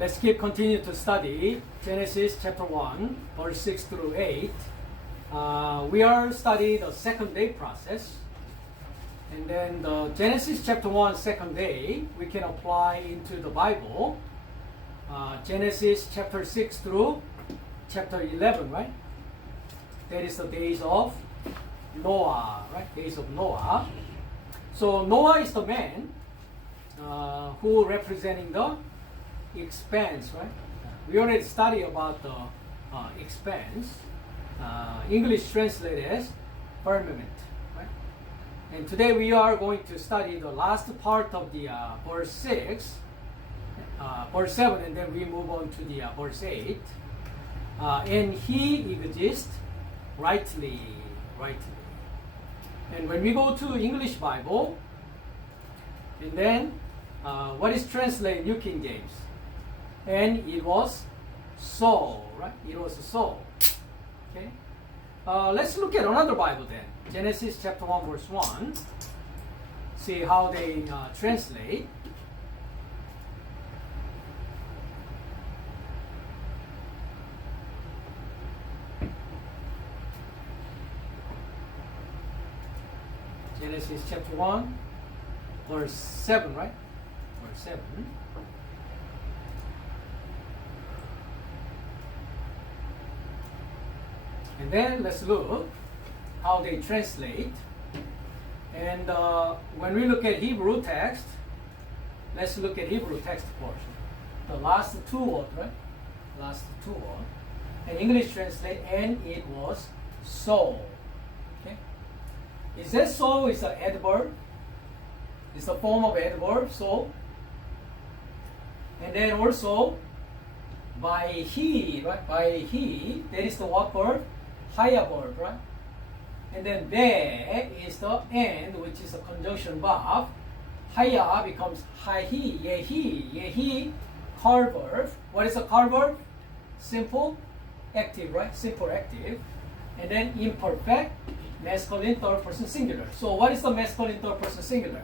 Let's continue to study Genesis chapter 1, verse 6 through 8. We are studying the second day process. And then the Genesis chapter 1, second day, we can apply into the Bible. Genesis chapter 6 through chapter 11, right? That is the days of Noah, right? Days of Noah. So Noah is the man who representing the Expanse, right? We already studied about the Expanse. English translated as firmament, right? And today we are going to study the last part of the verse 6, verse 7, and then we move on to the verse 8. And he exists rightly. And when we go to English Bible, and then what is translated New King James? And it was so, right? It was so. Okay. Let's look at another Bible then. Genesis chapter 1 verse 1. See how they translate. Genesis chapter 1 verse 7, right? Verse 7. And then let's look how they translate. And when we look at Hebrew text, let's look at Hebrew text portion. The last two words, right? Last two words. And English translate, and it was so. Okay? Is that so? Is an adverb? It's the form of adverb, so. And then also, by he, right? By he, that is the what verb? Higher verb, right? And then there is the and, which is a conjunction verb. Higher becomes hi-he, ye-he, car verb. What is a car verb? Simple, active, right? Simple, active. And then imperfect, masculine, third person singular. So what is the masculine, third person singular?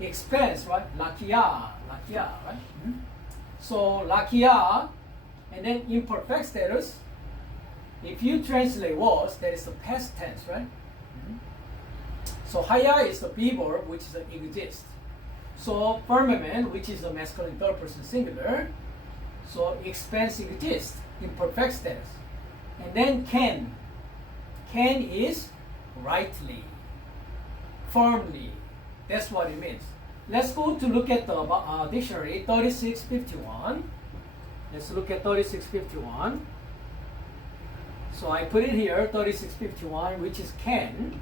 Expanse, right? Lakia, right? Mm-hmm. So lakia, and then imperfect status. If you translate was, that is the past tense, right? Mm-hmm. So haya is the be verb, which is the exist. So firmament, which is the masculine third person singular. So expanse exists, imperfect status. And then can. Can is rightly, firmly. That's what it means. Let's go to look at the dictionary, 3651. Let's look at 3651. So I put it here, 3651, which is can,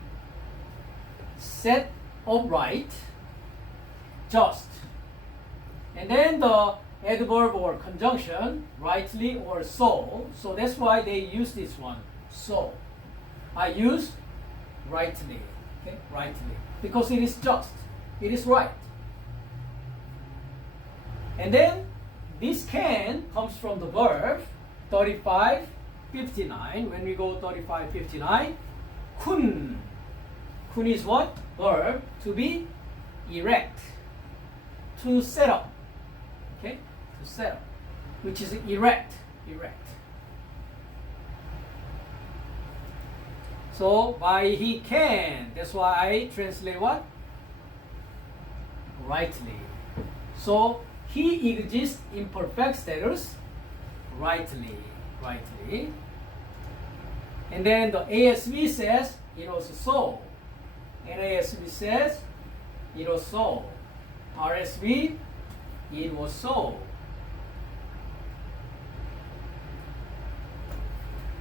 set upright, just. And then the adverb or conjunction, rightly or so. So that's why they use this one, so. I use rightly, okay, rightly. Because it is just, it is right. And then this can comes from the verb 3559. When we go 3559, kun. Kun is what? Verb to be erect, to set up. Okay? To set up. Which is erect. So by he can. That's why I translate what? Rightly. So he exists in perfect status rightly. And then the ASV says it was so. NASB says it was so. RSV, it was so.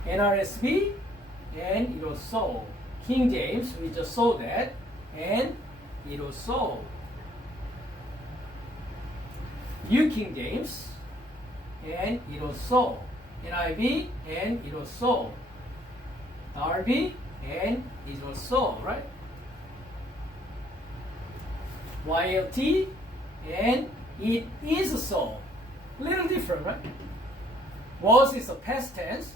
NRSV, and it was so. King James, we just saw that, and it was so. New King James, and it was so. NIV, and it was so. RV, and it was so, right? YLT, and it is so. A little different, right? Was is a past tense,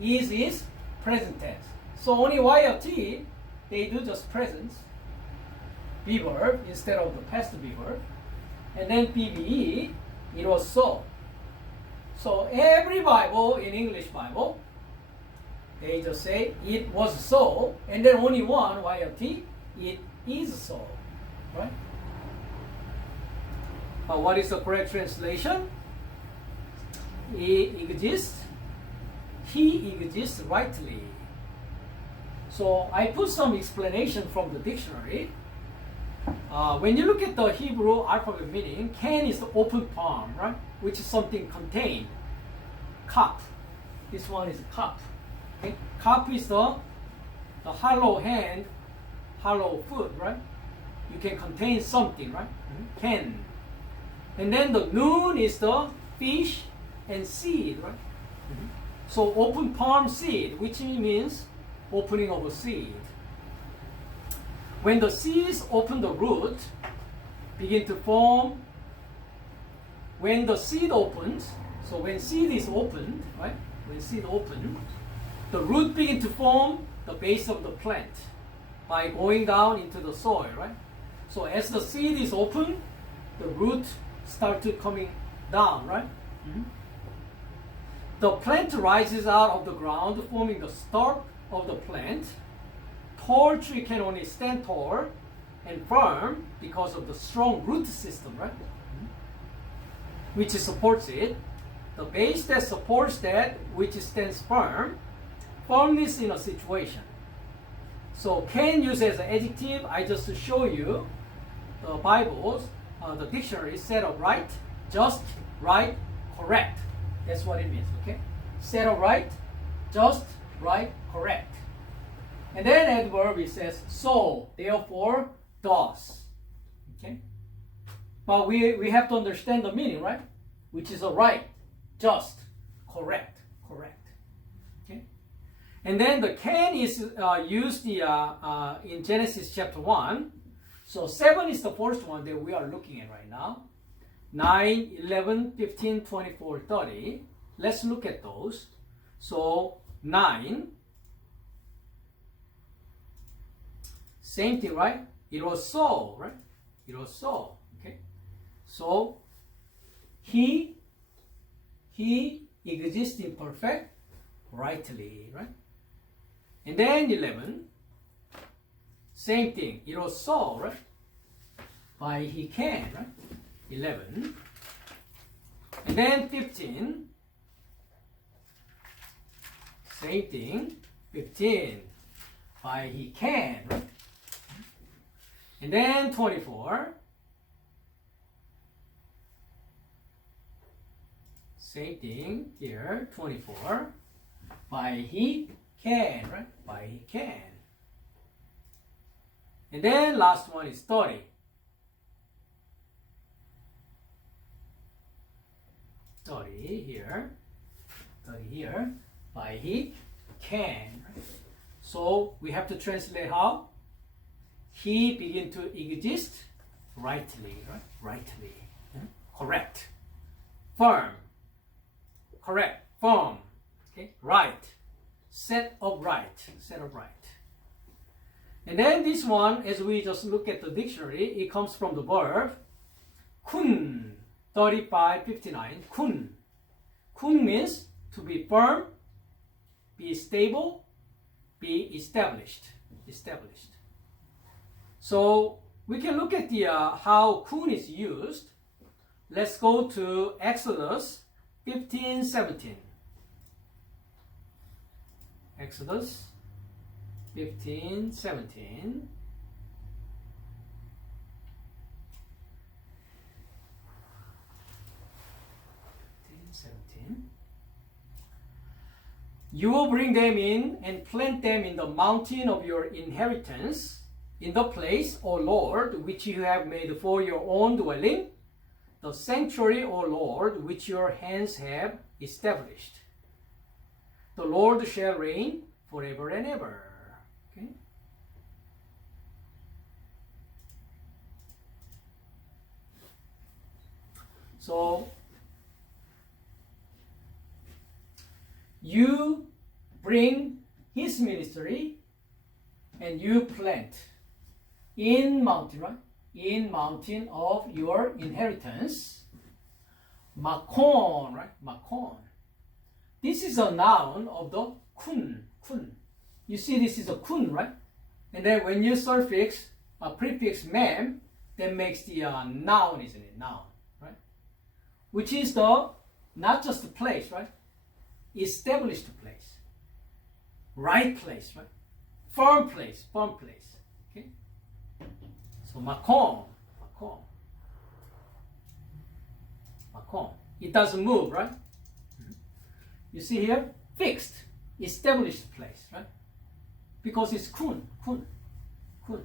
is present tense. So only YLT, they do just present, be verb instead of the past be verb. And then PBE, it was so. So every Bible, in English Bible, they just say it was so, and then only one, YLT, it is so, right? But what is the correct translation? He exists rightly. So I put some explanation from the dictionary. When you look at the Hebrew alphabet meaning, can is the open palm, right? Which is something contained. Cup. This one is a cup. Okay? Cup is the hollow hand, hollow foot, right? You can contain something, right? Can. And then the noon is the fish and seed, right? So open palm seed, which means opening of a seed. When the seeds open the root, begin to form. When the seed opens, so when seed is opened, right? When seed opens, the root begin to form the base of the plant by going down into the soil, right? So as the seed is open, the root start to coming down, right? The plant rises out of the ground, forming the stalk of the plant. Tall tree can only stand tall and firm because of the strong root system, right? Which supports it. The base that supports that, which stands firm, firmness in a situation. So can use as an adjective. I just show you the Bible's, the dictionary set of right, just, right, correct. That's what it means, okay? Set of right, just, right, correct. And then adverb, it says so, therefore, thus. Okay? But we have to understand the meaning, right? Which is a right, just, correct. Okay? And then the can is used in Genesis chapter 1. So 7 is the first one that we are looking at right now. 9, 11, 15, 24, 30. Let's look at those. So 9. Same thing, right? It was so, right? It was so. Okay. So he exists in perfect rightly, right? And then 11. Same thing. It was so, right? By he can, right? 11. And then 15. Same thing. 15. By he can, right? And then 24. Same thing here. 24. By he can, right? By he can. And then last one is 30. 30 here. 30 here. By he can. So we have to translate how? He begin to exist rightly, right? Rightly. Yeah? Correct. Firm. Correct. Firm. Okay? Right. Set of right. Set of right. And then this one, as we just look at the dictionary, it comes from the verb kun. 35:59. Kun. Kun means to be firm, be stable, be established. Established. So we can look at the how kun is used. Let's go to Exodus 15:17. Exodus 15:17. You will bring them in and plant them in the mountain of your inheritance, in the place, O Lord, which you have made for your own dwelling, the sanctuary, O Lord, which your hands have established. The Lord shall reign forever and ever. Okay? So, you bring his ministry and you plant in mountain, right? In mountain of your inheritance, Makon, right? Makon. This is a noun of the kun. Kun. You see, this is a kun, right? And then when you suffix a prefix mem, that makes the noun, isn't it? Noun, right? Which is the not just the place, right? Established place, right place, right? Firm place, firm place. Okay. So makom, makom, makom. It doesn't move, right? You see here, fixed, established place, right? Because it's kun, kun, kun.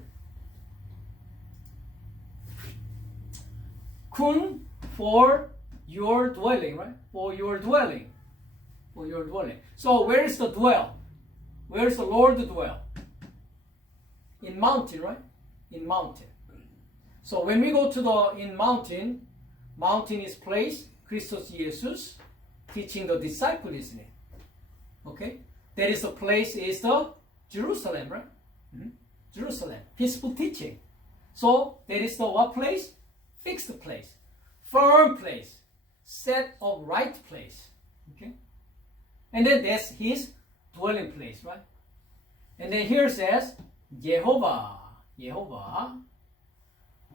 Kun for your dwelling, right? For your dwelling. For your dwelling. So where is the dwell? Where is the Lord dwell? In mountain, right? In mountain. So when we go to the in mountain, mountain is place, Christos Jesus, teaching the disciple, isn't it? Okay? That is the place is the Jerusalem, right? Mm-hmm. Jerusalem. Peaceful teaching. So that is the what place? Fixed place. Firm place. Set of right place. Okay? And then that's his dwelling place, right? And then here it says Jehovah. Jehovah.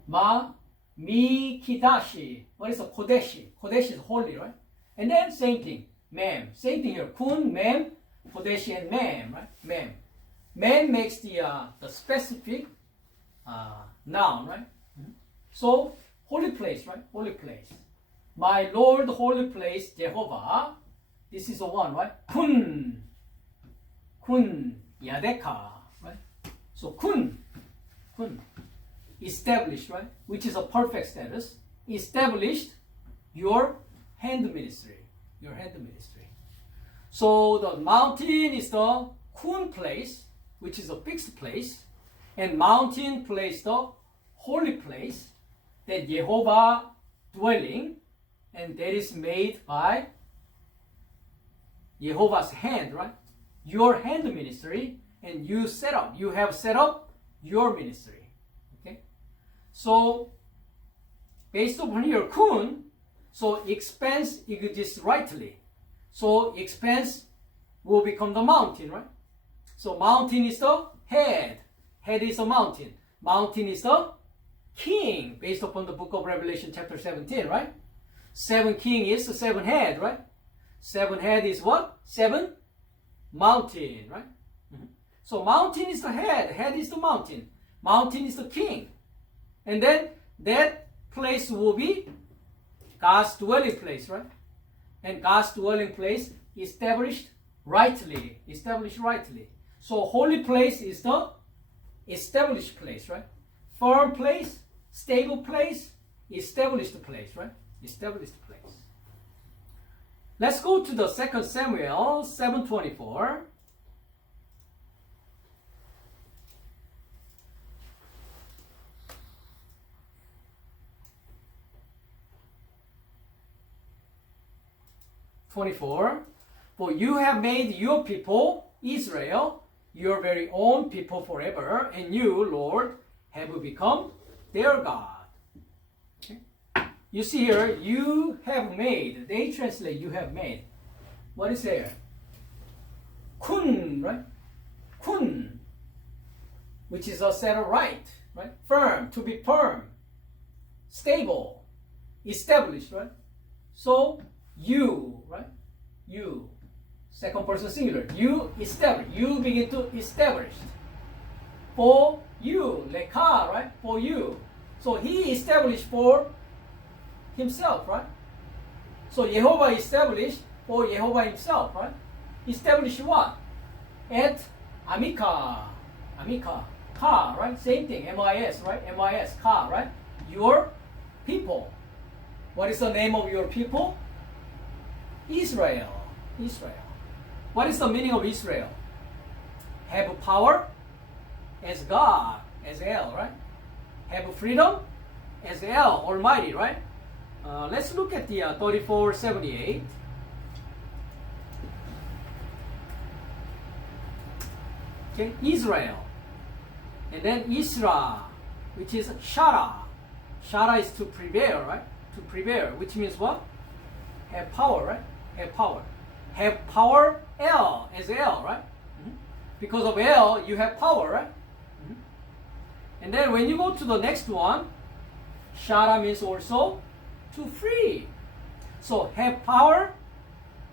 Ma mi kidashi. What is a kodeshi? Kodeshi is holy, right? And then same thing. Mem. Same thing here. Kun, mem, kodeshi, and mem, right? Mem. Mem makes the specific noun, right? Mm-hmm. So holy place, right? Holy place. My Lord, holy place, Jehovah. This is the one, right? Kun. Kun. Yadeka. Right? So kun. Kun. Established, right? Which is a perfect status. Established your hand ministry. Your hand ministry. So the mountain is the kun place, which is a fixed place. And mountain place the holy place. That Jehovah dwelling. And that is made by Jehovah's hand, right? Your hand ministry, and you have set up your ministry. Okay? So, based upon your kun, so expanse exists rightly. So, expanse will become the mountain, right? So, mountain is the head. Head is the mountain. Mountain is the king, based upon the book of Revelation chapter 17, right? Seven king is the seven head, right? Seven head is what? Seven mountain, right? Mm-hmm. So mountain is the head. Head is the mountain. Mountain is the king. And then that place will be God's dwelling place, right? And God's dwelling place established rightly. Established rightly. So holy place is the established place, right? Firm place, stable place, established place, right? Established place. Let's go to the 2 Samuel 7:24. For you have made your people, Israel, your very own people forever, and you, Lord, have become their God. You see here, you have made. They translate you have made. What is there? Kun, right? Kun, which is a set of right? Firm, to be firm, stable, established, right? So, you, right? You, second person singular. You establish. You begin to establish. For you, leka, right? For you. So, he established for himself, right? So Jehovah established for Jehovah himself, right? Established what? At Amika. Amika. Ka, right? Same thing. M-I-S, right? M-I-S. Ka, right? Your people. What is the name of your people? Israel. Israel. What is the meaning of Israel? Have power as God, as El, right? Have freedom as El, Almighty, right? Let's look at the 3478. Okay, Israel. And then Isra, which is Shara. Shara is to prevail, right? To prevail, which means what? Have power, right? Have power. Have power, L as L, right? Because of L, you have power, right? And then when you go to the next one, shara means also to free. So have power,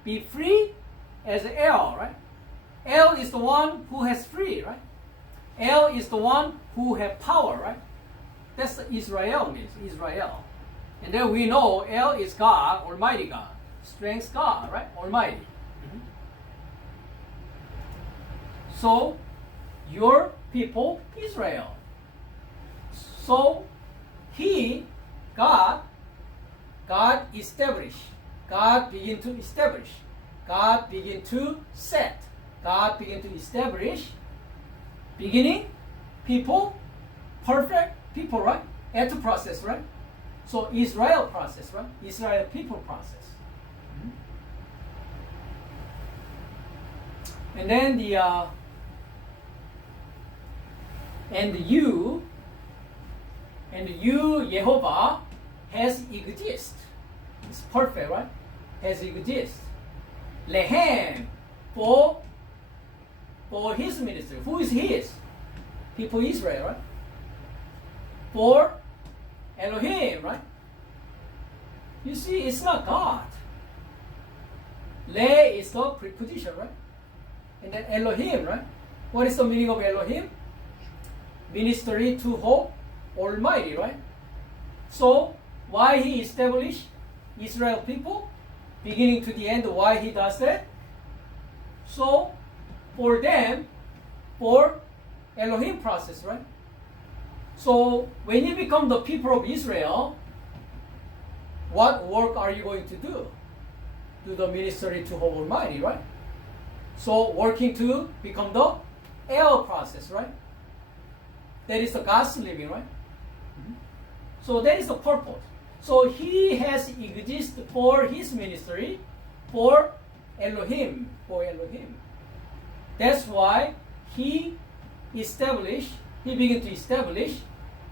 be free as L, right? L is the one who has free, right? L is the one who have power, right? That's what Israel means, Israel. And then we know L is God, Almighty God. Strength God, right? Almighty. So, your people, Israel. So, God established. God begin to establish. God begin to set. God begin to establish. Beginning, people, perfect people, right? At the process, right? So Israel process, right? Israel people process. And then you, Jehovah, has exist. It's perfect, right? Has exist. Lehem, for his ministry. Who is his? People Israel, right? For Elohim, right? You see, it's not God. Le is the preposition, right? And then Elohim, right? What is the meaning of Elohim? Ministry to hope, Almighty, right? So, why he established Israel people? Beginning to the end, why he does that? So, for them, for Elohim process, right? So, when you become the people of Israel, what work are you going to do? Do the ministry to hope Almighty, right? So, working to become the El process, right? That is the God's living, right? So, that is the purpose. So, he has existed for his ministry, for Elohim, That's why he began to establish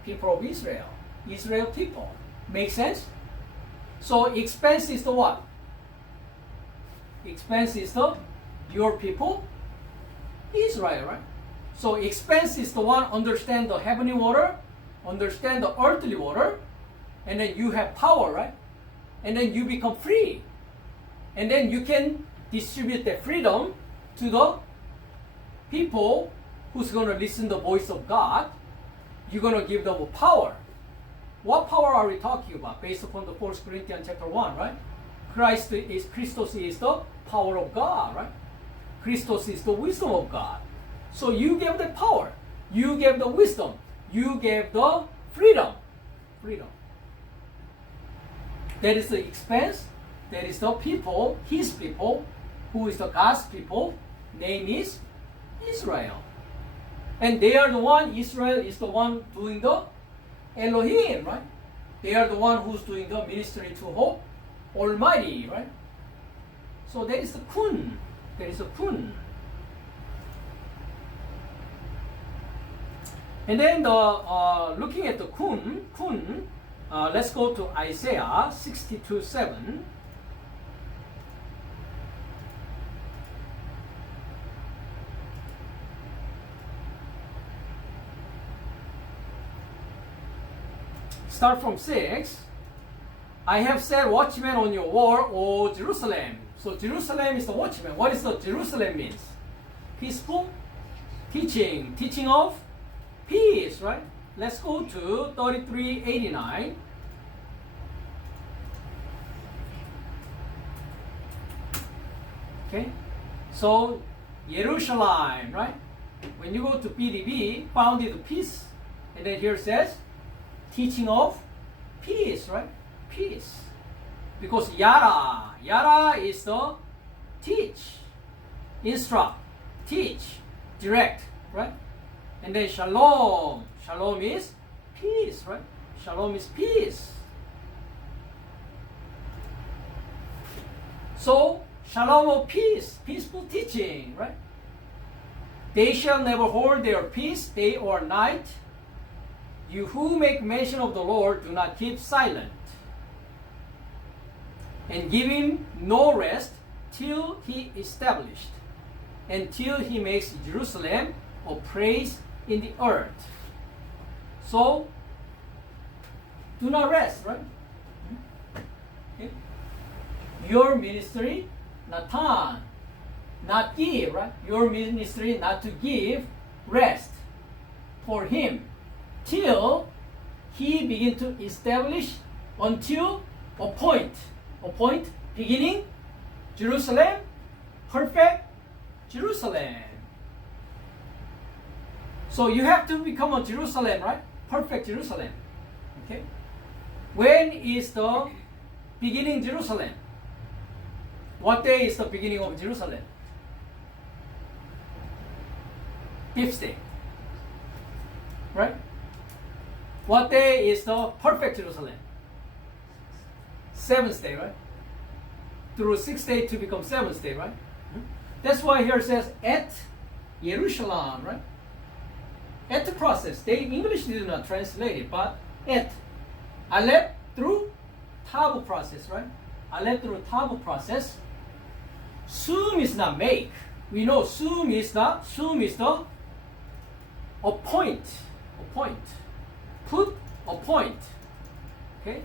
people of Israel, Israel people. Make sense? So, expanse is the what? Expanse is the your people, Israel, right? So, expanse is the one understand the heavenly water, understand the earthly water, and then you have power, right? And then you become free. And then you can distribute that freedom to the people who's going to listen to the voice of God. You're going to give them power. What power are we talking about? Based upon the 1 Corinthians chapter 1, right? Christos is the power of God, right? Christos is the wisdom of God. So you gave the power. You gave the wisdom. You gave the freedom. That is the expanse. That is the people, his people, who is the God's people. Name is Israel. And they are the one, Israel is the one doing the Elohim, right? They are the one who's doing the ministry to hope, Almighty, right? So that is the kun. There is a kun. And then looking at the kun, let's go to Isaiah 62:7. Start from 6. I have set watchmen on your wall, O Jerusalem. So Jerusalem is the watchman. What is the Jerusalem means? Peaceful teaching of peace, right? Let's go to 33:89. Okay, so Jerusalem, right? When you go to PDB, founded peace, and then here it says teaching of peace, right? Peace. Because Yara is the teach, instruct, teach, direct, right? And then Shalom is peace, right? Shalom is peace. So, Shalom of peace, peaceful teaching, right? They shall never hold their peace day or night. You who make mention of the Lord, do not keep silent. and give him no rest till he established, and till he makes Jerusalem a praise in the earth. So, do not rest, right? Okay. Your ministry, Nathan, not give, right? Your ministry not to give rest for him till he begin to establish, until appoint, beginning Jerusalem, perfect Jerusalem. So you have to become a Jerusalem, right? Perfect Jerusalem. Okay. When is the beginning Jerusalem? What day is the beginning of Jerusalem? 5th day. Right? What day is the perfect Jerusalem? 7th day, right? Through 6th day to become 7th day, right? That's why here it says at Jerusalem, right? At the process. They English did not translate it, but at. Aleph through Tav process, right? Aleph through Tav process. Sum is not make. We know sum is the appoint. Put, appoint. Okay?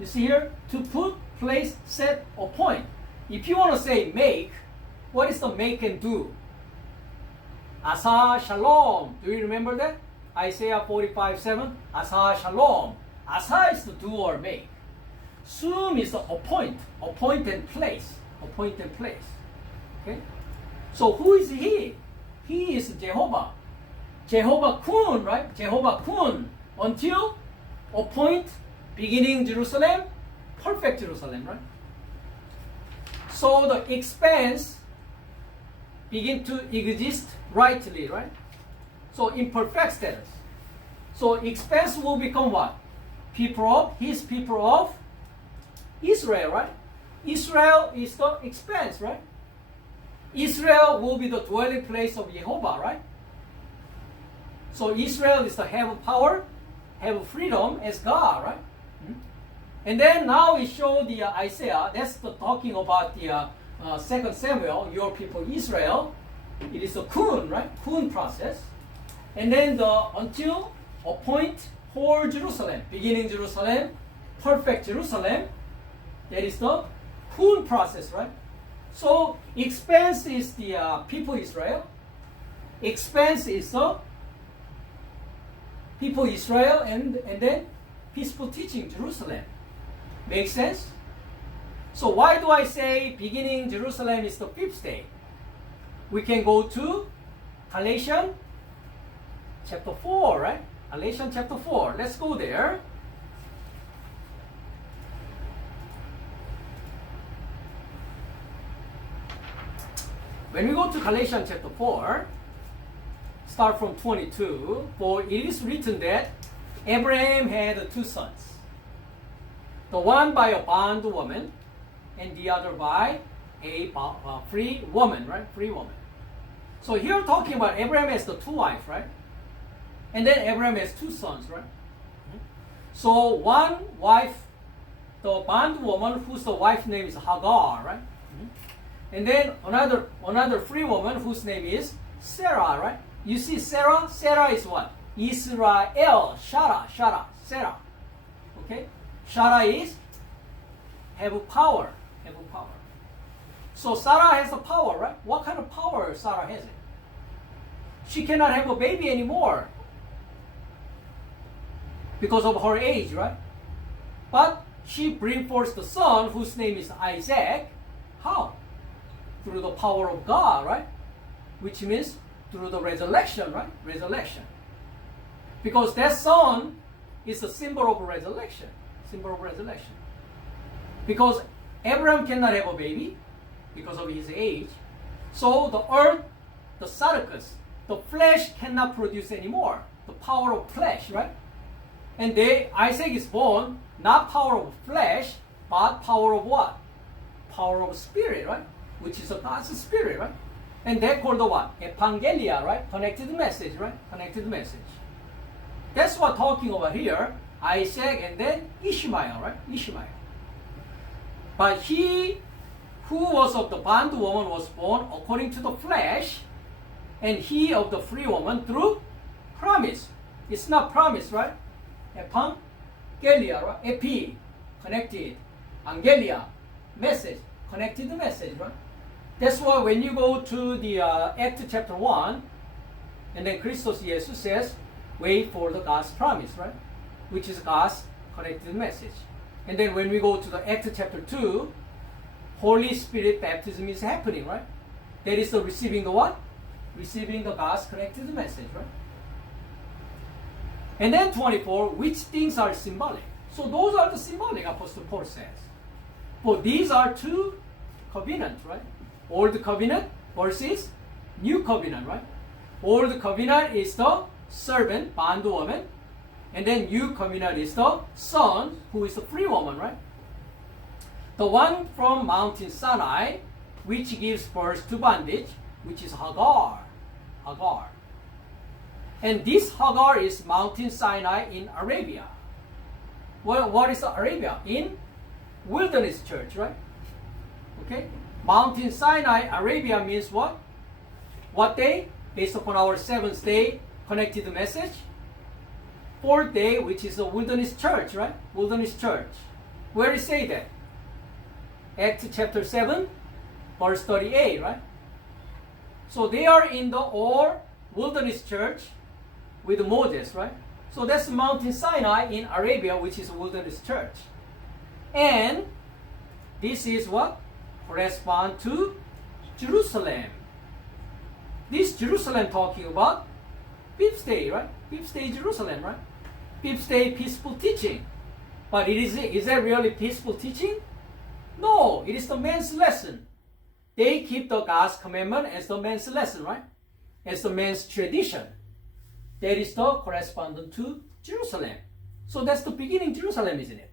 You see here? To put, place, set, appoint. If you want to say make, what is the make and do? Asa shalom. Do you remember that? Isaiah 45:7. Asa shalom. Asa is to do or make. Sum is the appoint and place. Appoint and place. Okay? So who is he? He is Jehovah. Jehovah Kun, right? Jehovah Kun. Until appoint, beginning Jerusalem, perfect Jerusalem, right? So the expanse begin to exist rightly, right? So imperfect status. So expanse will become what? His people of Israel, right? Israel is the expanse, right? Israel will be the dwelling place of Jehovah, right? So Israel is the have power, have freedom as God, right? And then now we show the Isaiah. That's the talking about the 2 Samuel, your people Israel. It is a kun, right? Kun process. And then until appoint whole Jerusalem, beginning Jerusalem, perfect Jerusalem. That is the kun process, right? So expanse is the people Israel. Expanse is the people Israel, and then peaceful teaching Jerusalem. Make sense? So why do I say beginning Jerusalem is the 5th day? We can go to Galatians chapter 4, right? Galatians chapter 4. Let's go there. When we go to Galatians chapter 4, start from 22, for it is written that Abraham had 2 sons. The one by a bondwoman, and the other by a free woman, right? Free woman. So here talking about Abraham has the 2 wives, right? And then Abraham has 2 sons, right? So one wife, the bondwoman, whose the wife's name is Hagar, right? And then another free woman whose name is Sarah, right? You see Sarah? Sarah is what? Israel. Sarah. Okay? Sarah is have power. So Sarah has the power, right? What kind of power Sarah has it? She cannot have a baby anymore because of her age, right? But she brings forth the son whose name is Isaac. How? Through the power of God, right? Which means through the resurrection, right? Resurrection. Because that son is a symbol of resurrection. Because Abraham cannot have a baby because of his age. So the earth, the sarcus, the flesh cannot produce anymore. The power of flesh, right? And Isaac is born, not power of flesh, but power of what? Power of spirit, right? Which is a God's spirit, right? And they called the what? Evangelia, right? Connected message, right? Connected message. That's what talking over here. Isaac and then Ishmael, right? Ishmael. But he who was of the bondwoman was born according to the flesh, and he of the free woman through promise. It's not promise, right? Evangelia, right? Epi, connected. Angelia, message, connected message, right? That's why when you go to the Acts chapter 1, and then Christos Jesus says, wait for the God's promise, right? Which is God's connected message. And then when we go to the Acts chapter 2, Holy Spirit baptism is happening, right? That is the receiving the what? Receiving the God's connected message, right? And then 24, which things are symbolic? So those are the symbolic, Apostle Paul says. For these are two covenants, right? Old covenant versus new covenant, right? Old covenant is the servant, bondwoman, and then new covenant is the son, who is a free woman, right? The one from Mountain Sinai, which gives birth to bondage, which is Hagar. Hagar. And this Hagar is Mountain Sinai in Arabia. Well, what is Arabia? In wilderness church, right? Okay? Mountain Sinai, Arabia means what? What day? Based upon our 7th day connected message. 4th day, which is a wilderness church, right? Wilderness church. Where is say that? Acts chapter 7, verse 38, right? So they are in the old wilderness church with Moses, right? So that's Mountain Sinai in Arabia, which is a wilderness church. And this is what? Correspond to Jerusalem. This Jerusalem talking about 5th day, right? 5th day Jerusalem, right? 5th day peaceful teaching. But is that really peaceful teaching? No, it is the man's lesson. They keep the God's commandment as the man's lesson, right? As the man's tradition. That is the correspondent to Jerusalem. So that's the beginning Jerusalem, isn't it?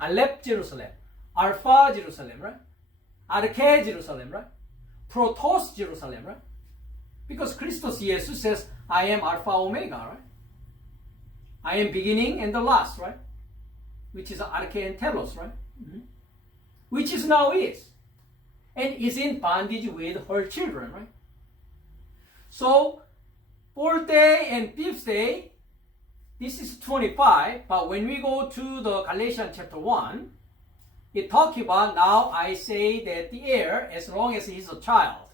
Aleph Jerusalem, Alpha Jerusalem, right? Arche Jerusalem, right? Protos Jerusalem, right? Because Christos Jesus says, I am Alpha Omega, right? I am beginning and the last, right? Which is Arche and Telos, right? Mm-hmm. Which is now is. And is in bondage with her children, right? So, 4th day and 5th day, this is 25, but when we go to the Galatians chapter 1, it talks about, now I say that the heir, as long as he is a child,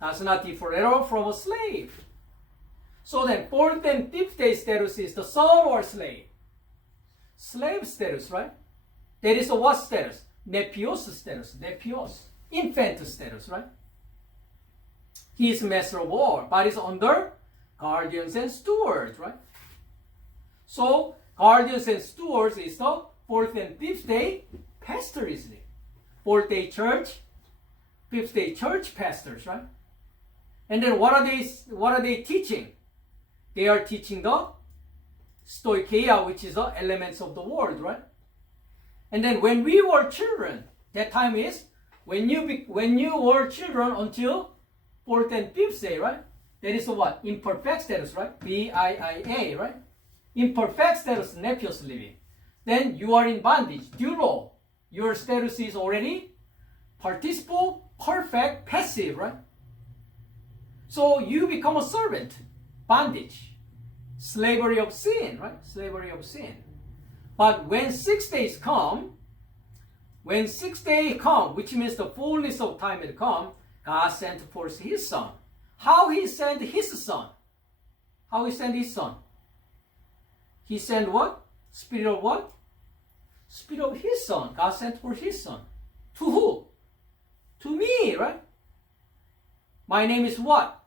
does not differ at all from a slave. So then 4th and 5th day status is the son or slave. Slave status, right? That is a what status? Nepios status. Nepios. Infant status, right? He is master of all, but is under guardians and stewards, right? So, guardians and stewards is the 4th and 5th day pastor, isn't it? 4th day church, 5th day church pastors, right? And then what are they teaching? They are teaching the stoicheia, which is the elements of the world, right? And then when we were children, that time is when you were children until 4th and 5th day, right? That is what? Imperfect status, right? BIIA, right? Imperfect status, nepios living. Then you are in bondage, doulo. Your status is already participle, perfect, passive, right? So you become a servant, bondage, slavery of sin, right? Slavery of sin. But when 6 days come, which means the fullness of time had come, God sent forth his son. How he sent his son? How he sent his son? He sent what? Spirit of what? Spirit of his son. God sent forth his son. To who? To me, right? My name is what?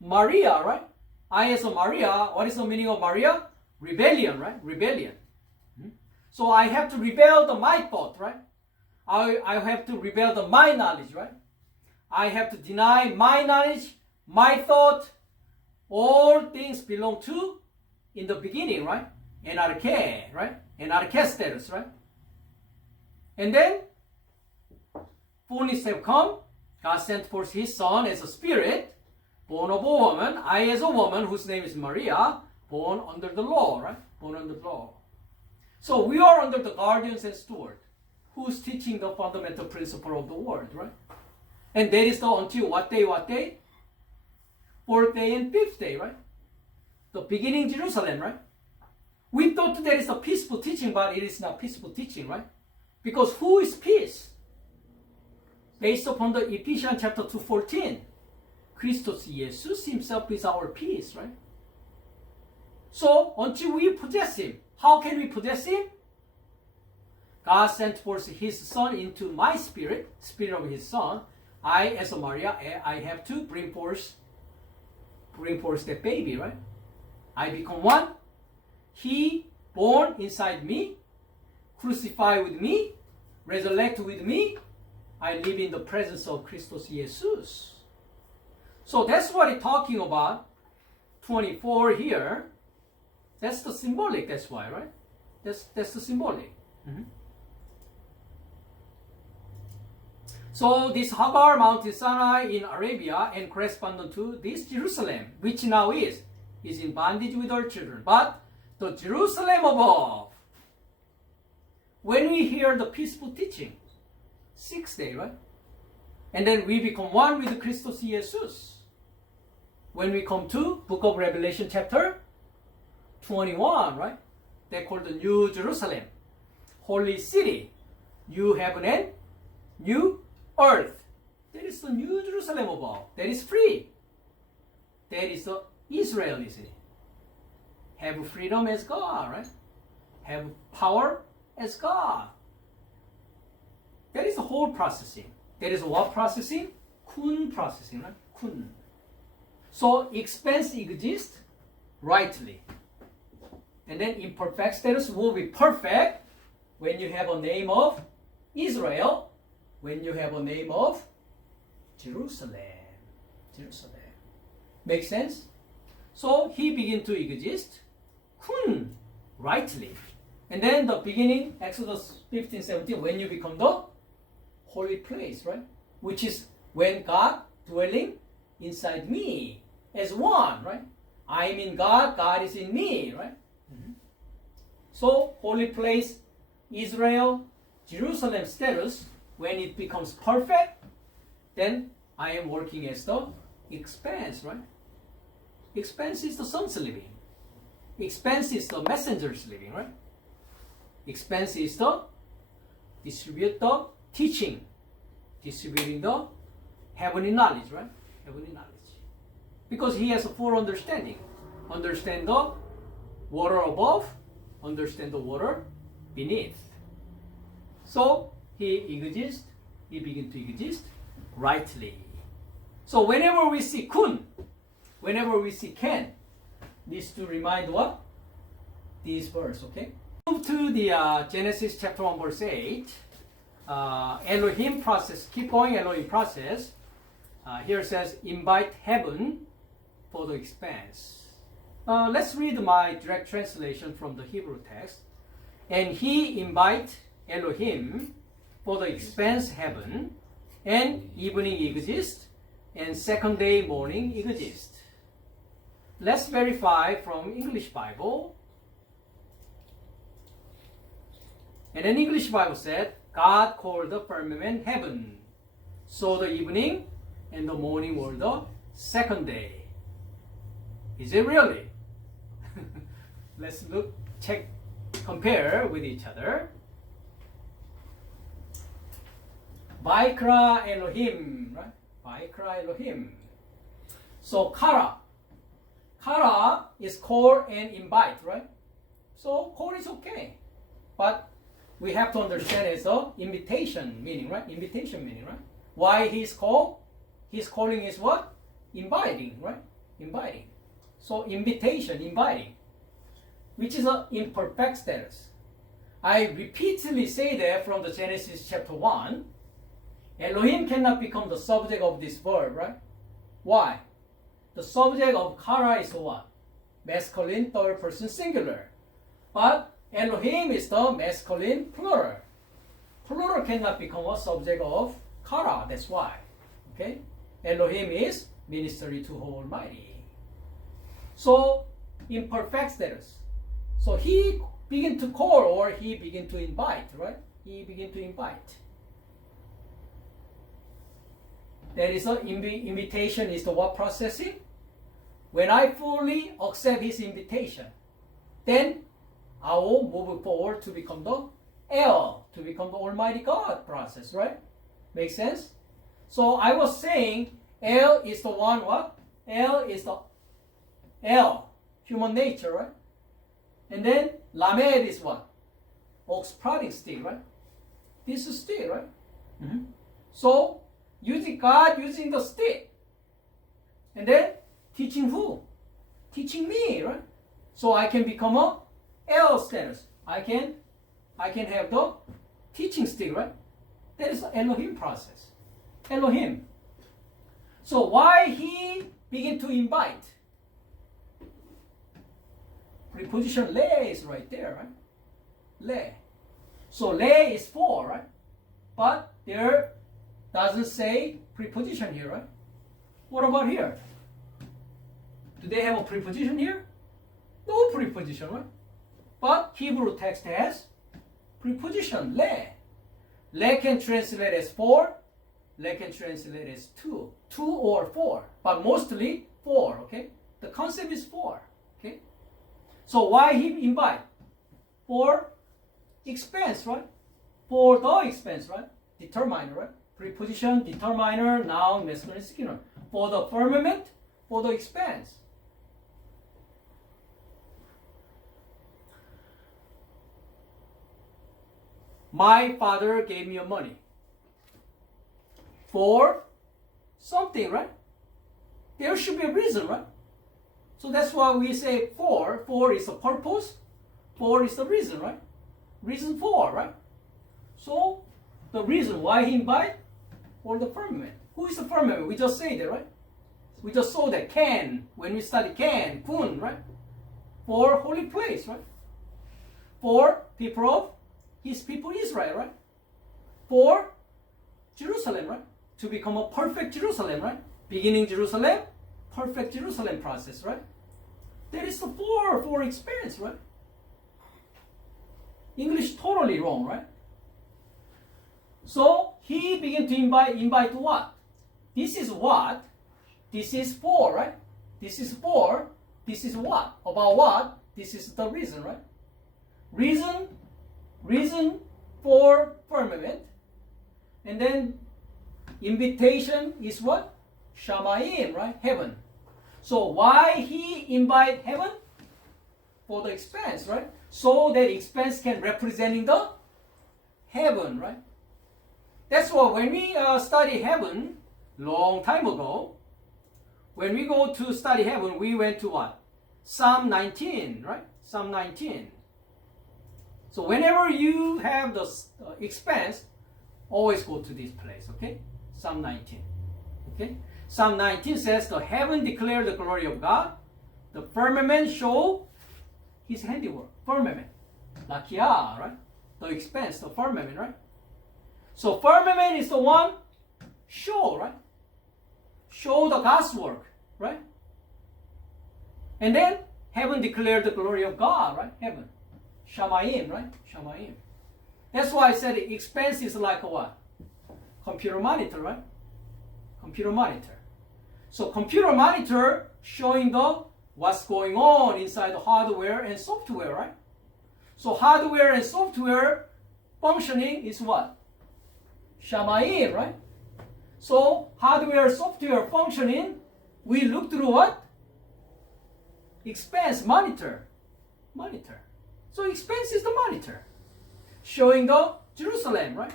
Maria, right? I as a Maria. What is the meaning of Maria? Rebellion, right? Rebellion. So I have to rebel my thought, right? I have to rebel my knowledge, right? I have to deny my knowledge, my thought. All things belong to, in the beginning, right? Anarche, right? Anarche status, right? And then, fullness have come. God sent forth his son as a spirit, born of a woman. I as a woman, whose name is Maria, born under the law, right? Born under the law. So we are under the guardians and stewards. who's teaching the fundamental principle of the world, right? And that is the until what day, what day? Fourth day and fifth day, right? The beginning Jerusalem, right? We thought that is a peaceful teaching, but it is not peaceful teaching, right? Because who is peace? Based upon the Ephesians chapter 2:14, Christos Jesus himself is our peace, right? So until we possess him, how can we possess him? God sent forth his son into my spirit of his son. I, as a Maria, I have to bring forth that baby, right? I become one. He born inside me, crucified with me, resurrect with me. I live in the presence of Christos Jesus. So that's what it's talking about. 24 here. That's the symbolic, that's why, right? That's the symbolic. Mm-hmm. So this Hagar, Mountain Sinai in Arabia and correspondent to this Jerusalem, which now is in bondage with her children. But the Jerusalem above, when we hear the peaceful teaching, 6th day, right? And then we become one with Christos Jesus. When we come to Book of Revelation chapter 21, right? They call the New Jerusalem, Holy City, New Heaven and New Earth. That is the New Jerusalem above. That is free. That is the Israel, isn't it? Have freedom as God, right? Have power as God. That is the whole processing. That is what processing? Kun processing, right? Kun. So expanse exists rightly. And then imperfect status will be perfect when you have a name of Israel, when you have a name of Jerusalem. Jerusalem. Make sense? So he begin to exist, kun, rightly. And then the beginning, Exodus 15, 17, when you become the holy place, right? Which is when God dwelling inside me as one, right? I am in God, God is in me, right? Mm-hmm. So holy place, Israel, Jerusalem status, when it becomes perfect, then I am working as the expanse, right? Expanse is the son's living. Expanse is the messenger's living, right? Expanse is the distribute the teaching, distributing the heavenly knowledge, right? Heavenly knowledge. Because he has a full understanding. Understand the water above, understand the water beneath. So he exists, he begins to exist rightly. So whenever we see kun, whenever we see can, needs to remind what? This verse, okay? Move to the Genesis chapter 1 verse 8. Elohim process, keep going Elohim process. Here it says, invite heaven for the expanse. Let's read my direct translation from the Hebrew text. And he invite Elohim for the expanse heaven, and evening exists, and second day morning exists. Let's verify from English Bible. And then English Bible said, God called the firmament heaven. So the evening and the morning were the second day. Is it really? Let's look, check, compare with each other. Vaikra Elohim, right? Vaikra Elohim. So Kara. Kara is call and invite, right? So call is okay. But we have to understand it's a invitation meaning, right? Invitation meaning, right? Why he's called? His calling is what? Inviting, right? Inviting. So invitation, inviting, which is an imperfect status. I repeatedly say that from the Genesis chapter 1, Elohim cannot become the subject of this verb, right? Why? The subject of Kara is what? Masculine third person singular. But Elohim is the masculine plural. Plural cannot become a subject of Kara, that's why. Okay? Elohim is ministry to Almighty. So, imperfect status. So he begin to call or he begin to invite, right? He began to invite. That is the invitation is the what processing? When I fully accept his invitation, then I will move forward to become the L, to become the Almighty God process, right? Make sense? So I was saying L is the one what? L is the L, human nature, right? And then Lamed is what? Ox prodding stick, right? This is stick, right? Mm-hmm. So using God using the stick. And then teaching who? Teaching me, right? So I can become a L status. I can have the teaching stick, right? That is the Elohim process. Elohim. So why he begin to invite? Preposition le is right there, right? Le. So le is for, right? But there doesn't say preposition here, right? What about here? Do they have a preposition here? No preposition, right? But Hebrew text has preposition le. Le can translate as for. Le can translate as two or four, but mostly for. Okay, the concept is for. Okay, so why he invite? For expanse, right? For the expanse, right? Determiner, right? Preposition, determiner, noun, masculine, singular. For the firmament, for the expanse. My father gave me money for something, right? There should be a reason, right? So that's why we say for. For is the purpose. For is the reason, right? Reason for, right? So the reason why he invite for the firmament. Who is the firmament? We just say that, right? We just saw that can when we study can, kun, right? For holy place, right? For people of his people Israel, right? For Jerusalem, right? To become a perfect Jerusalem, right? Beginning Jerusalem, perfect Jerusalem process, right? That is the for experience, right? English totally wrong, right? So he began to invite what? This is what? This is for, right? This is for. This is what? About what? This is the reason, right? Reason for firmament. And then invitation is what? Shamayim, right? Heaven. So why he invite heaven? For the expanse, right? So that expanse can representing the heaven, right? That's why when we study heaven long time ago, when we go to study heaven, we went to what? Psalm 19, right? Psalm 19. So whenever you have the expanse, always go to this place, okay? Psalm 19, okay? Psalm 19 says, the heaven declare the glory of God, the firmament show his handiwork. Firmament, lakia, right? The expanse, the firmament, right? So firmament is the one show, right? Show the God's work, right? And then heaven declare the glory of God, right? Heaven. Shamayim, right? Shamayim. That's why I said expanse is like a what? Computer monitor, right? Computer monitor. So computer monitor showing the what's going on inside the hardware and software, right? So hardware and software functioning is what? Shamayim, right? So hardware, software functioning, we look through what? Expanse monitor. Monitor. So expanse is the monitor. Showing the Jerusalem, right?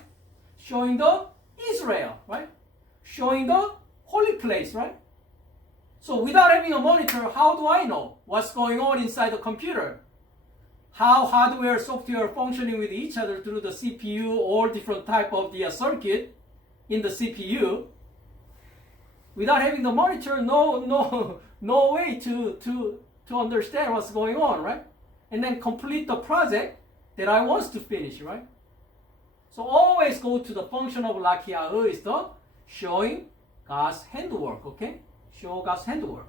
Showing the Israel, right? Showing the holy place, right? So without having a monitor, how do I know what's going on inside the computer? How hardware, software functioning with each other through the CPU or different type of the circuit in the CPU. Without having the monitor, no way to understand what's going on, right? And then complete the project that I want to finish, right? So always go to the function of lakiyahu is the showing God's handwork, okay? Show God's handwork.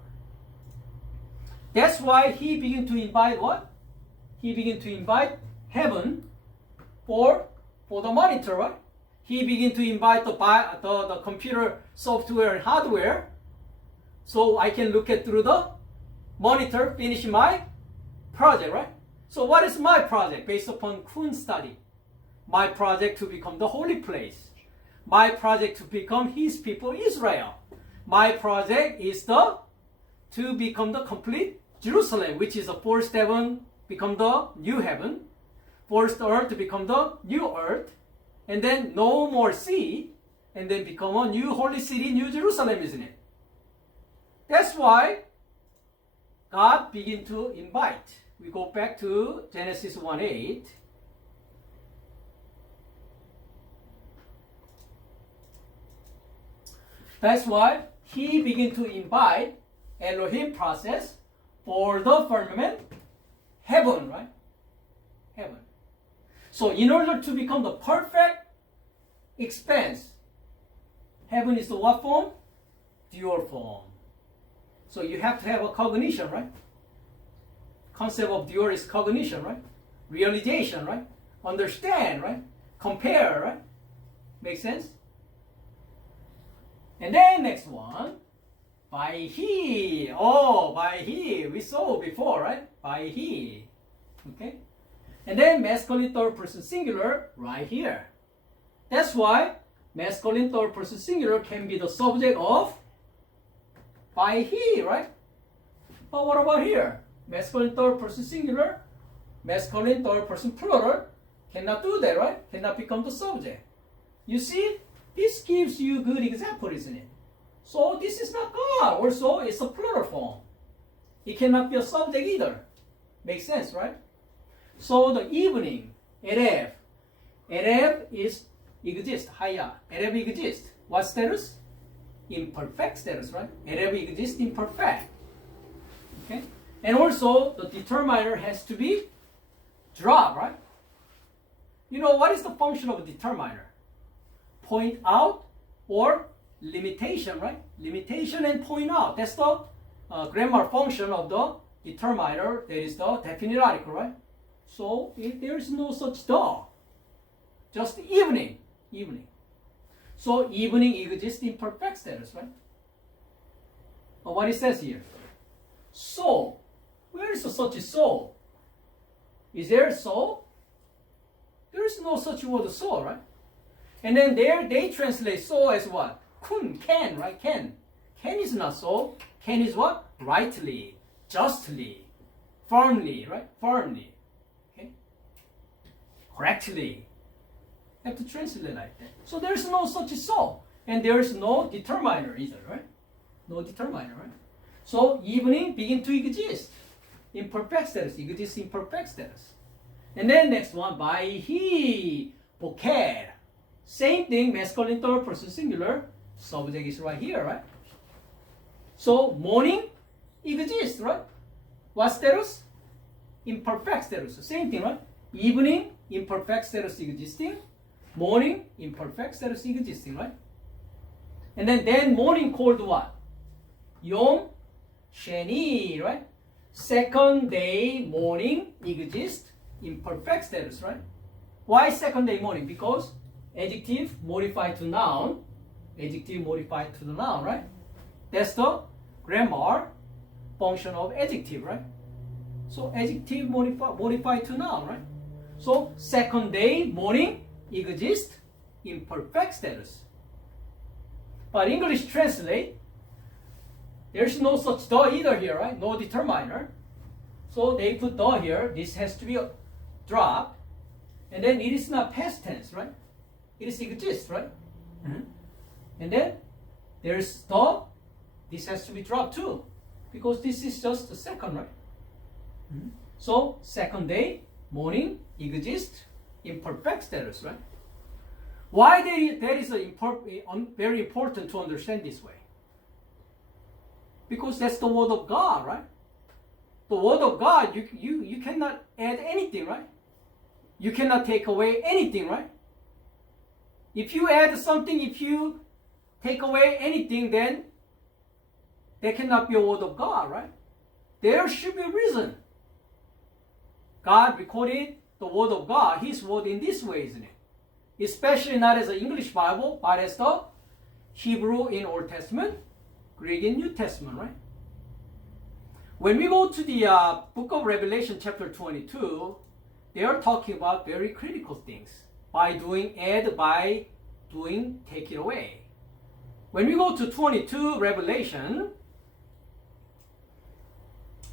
That's why he began to invite what? He began to invite heaven for for the monitor, right? He began to invite the computer software and hardware, so I can look at through the monitor, finish my project, right? So what is my project based upon Kuhn's study? My project to become the holy place. My project to become his people Israel. My project is to become the complete Jerusalem, which is the first heaven become the new heaven, first earth to become the new earth, and then no more sea, and then become a new holy city, New Jerusalem, isn't it? That's why God began to invite. We go back to Genesis 1:8. That's why he began to invite Elohim process for the firmament, heaven, right? Heaven. So in order to become the perfect expanse, heaven is the what form? Dual form. So you have to have a cognition, right? Concept of dual is cognition, right? Realization, right? Understand, right? Compare, right? Make sense? And then next one, by he. Oh, by he. We saw before, right? By he. Okay? And then masculine third person singular right here. That's why masculine third person singular can be the subject of by he, right? But what about here? Masculine third person singular, masculine third person plural cannot do that, right? Cannot become the subject. You see, this gives you a good example, isn't it? So this is not God. Also, it's a plural form. It cannot be a subject either. Makes sense, right? So the evening, Erev. Erev is exist, haya. Erev exists. What status? Imperfect status, right? Erev exists imperfect. Okay? And also, the determiner has to be dropped, right? You know, what is the function of a determiner? Point out or limitation, right? Limitation and point out. That's the grammar function of the determiner. That is the definite article, right? So there is no such the. Just evening. Evening. So evening exists in perfect status, right? What it says here. So. Where is such a so? Is there so? There is no such word so, right? And then there they translate so as what? Kun, can, right? Can. Can is not so. Can is what? Rightly, justly, firmly, right? Firmly. Okay? Correctly. You have to translate like that. So there is no such so. And there is no determiner either, right? No determiner, right? So evening begin to exist. Imperfect status exists in perfect status. And then next one, by he, boker. Same thing, masculine third person singular. Subject is right here, right? So morning exists, right? What status? Imperfect status. Same thing, right? Evening, imperfect status existing. Morning, imperfect status existing, right? And then morning called what? Yom Sheni, right? Second day morning exists in perfect status, right? Why second day morning? Because adjective modified to noun. Adjective modified to the noun, right? That's the grammar function of adjective, right? So adjective modified to noun, right? So second day morning exists in perfect status. But English translate, there's no such the either here, right? No determiner. So they put the here. This has to be dropped. And then it is not past tense, right? It is exists, right? Mm-hmm. And then there's the. This has to be dropped too. Because this is just the second, right? Mm-hmm. So second day, morning, exists in perfect status, right? Why that is very important to understand this way? Because that's the word of God, right? The word of God, you cannot add anything, right? You cannot take away anything, right? If you add something, if you take away anything, then there cannot be a word of God, right? There should be a reason. God recorded the word of God, His word in this way, isn't it? especially not as an English Bible, but as the Hebrew in Old Testament, Greek in New Testament, right? When we go to the book of Revelation chapter 22, they are talking about very critical things. By doing add, by doing take it away. When we go to 22 Revelation,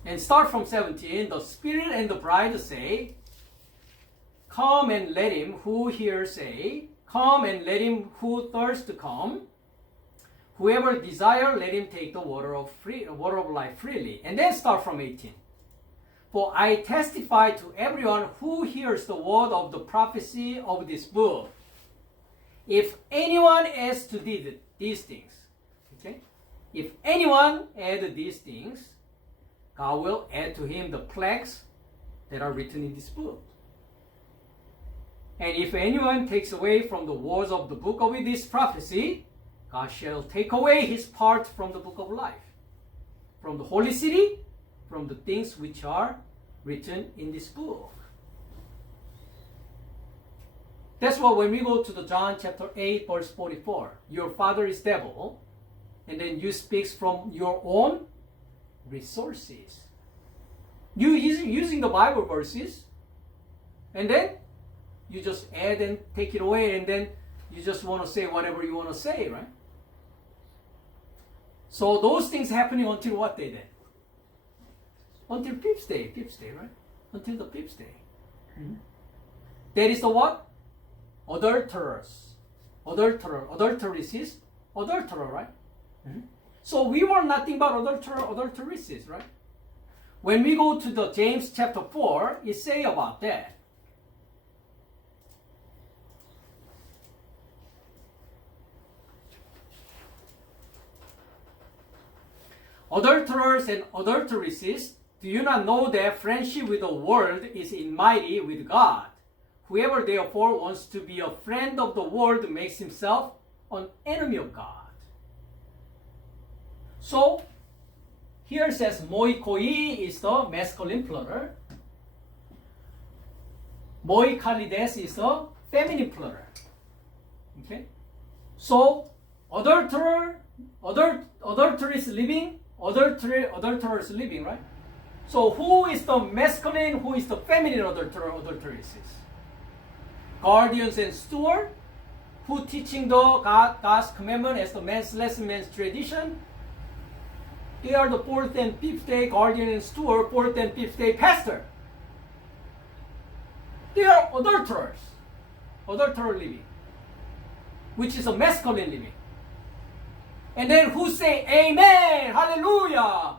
and start from 17, the Spirit and the bride say, come and let him who hears say, come and let him who thirsts come. Whoever desire, let him take the water of life freely. And then start from 18. For I testify to everyone who hears the word of the prophecy of this book. If anyone adds to these things, okay? If anyone add these things, God will add to him the plagues that are written in this book. And if anyone takes away from the words of the book of this prophecy, God shall take away his part from the book of life, from the holy city, from the things which are written in this book. That's why when we go to the John chapter 8 verse 44, your father is devil, and then you speak from your own resources. You using the Bible verses, and then you just add and take it away, and then you just want to say whatever you want to say, right? So those things happening until what day then? Until fifth day, right? Until the fifth day. Mm-hmm. That is the what? Adulterers. Adulteresses, adulterer, right? Mm-hmm. So we were nothing but adulteresses, right? When we go to the James chapter 4, it say about that. Adulterers and adulteresses, do you not know that friendship with the world is enmity with God? Whoever therefore wants to be a friend of the world makes himself an enemy of God. So, here it says moikoi is the masculine plural. Moikalides is the feminine plural. Okay? So, adulterous living, adulterers living, right? So who is the masculine, who is the feminine adulteresses? Guardians and steward, who teaching the God's commandment as the man's lesson, man's tradition. They are the fourth and fifth day guardian and steward, fourth and fifth day pastor. They are adulterers, adulterer living, which is a masculine living. And then who say amen, hallelujah?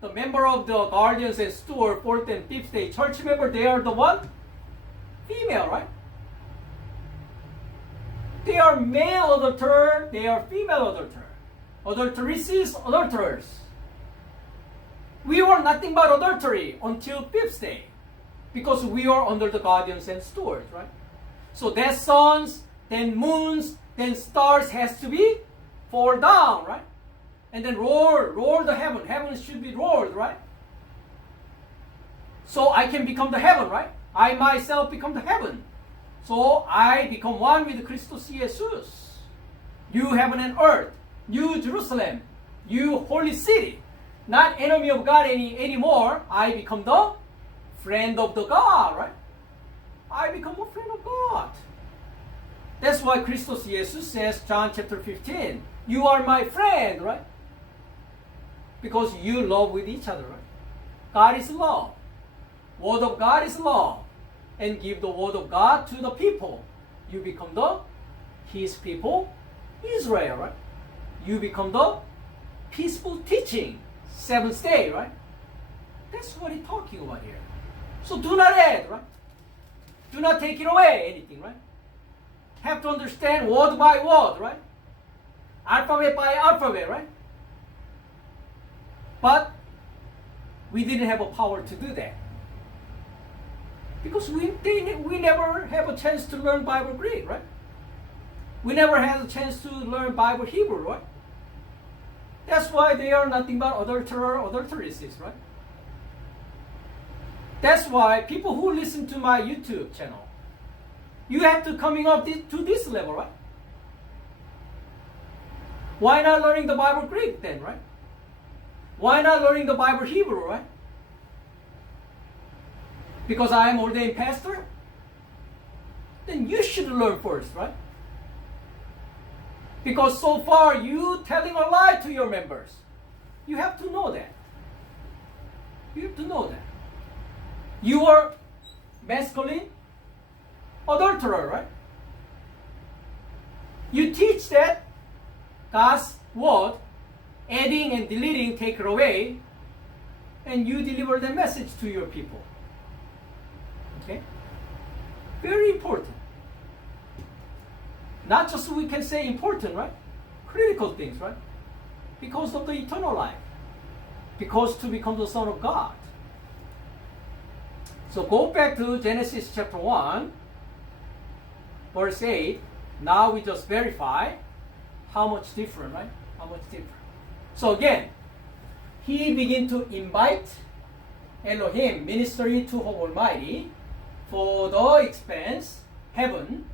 The member of the guardians and steward, fourth and fifth day church member, they are the one? Female, right? They are male adulterer, they are female adulterer. Adulteresses, adulterers. We were nothing but adultery until fifth day, because we are under the guardians and stewards, right? So that suns, then moons, then stars has to be fall down, right? And then roar the heaven. Heaven should be roared, right? So I can become the heaven, right? I myself become the heaven. So I become one with Christos Jesus. New heaven and earth. New Jerusalem. New holy city. Not enemy of God anymore. I become the friend of the God, right? I become a friend of God. That's why Christos Jesus says, John chapter 15, you are my friend, right? Because you love with each other, right? God is love. Word of God is love. And give the word of God to the people. You become His people, Israel, right? You become the peaceful teaching, seventh day, right? That's what he's talking about here. So do not add, right? Do not take it away, anything, right? Have to understand word by word, right? Alphabet by alphabet, right? But we didn't have a power to do that. Because we never have a chance to learn Bible Greek, right? We never had a chance to learn Bible Hebrew, right? That's why they are nothing but adulteresses, right? That's why people who listen to my YouTube channel, You have to coming up to this level, right? Why not learning the Bible Greek then, right? Why not learning the Bible Hebrew, right? Because I am ordained pastor? Then you should learn first, right? Because so far you telling a lie to your members. You have to know that. You have to know that. You are masculine adulterer, right? You teach that God's word, adding and deleting, take it away, and you deliver the message to your people. Okay? Very important. Not just we can say important, right? Critical things, right? Because of the eternal life. Because to become the Son of God. So go back to Genesis chapter 1, verse 8. Now we just verify how much different, right? How much different. So again, he began to invite Elohim, ministry to Almighty, for the expanse, heaven,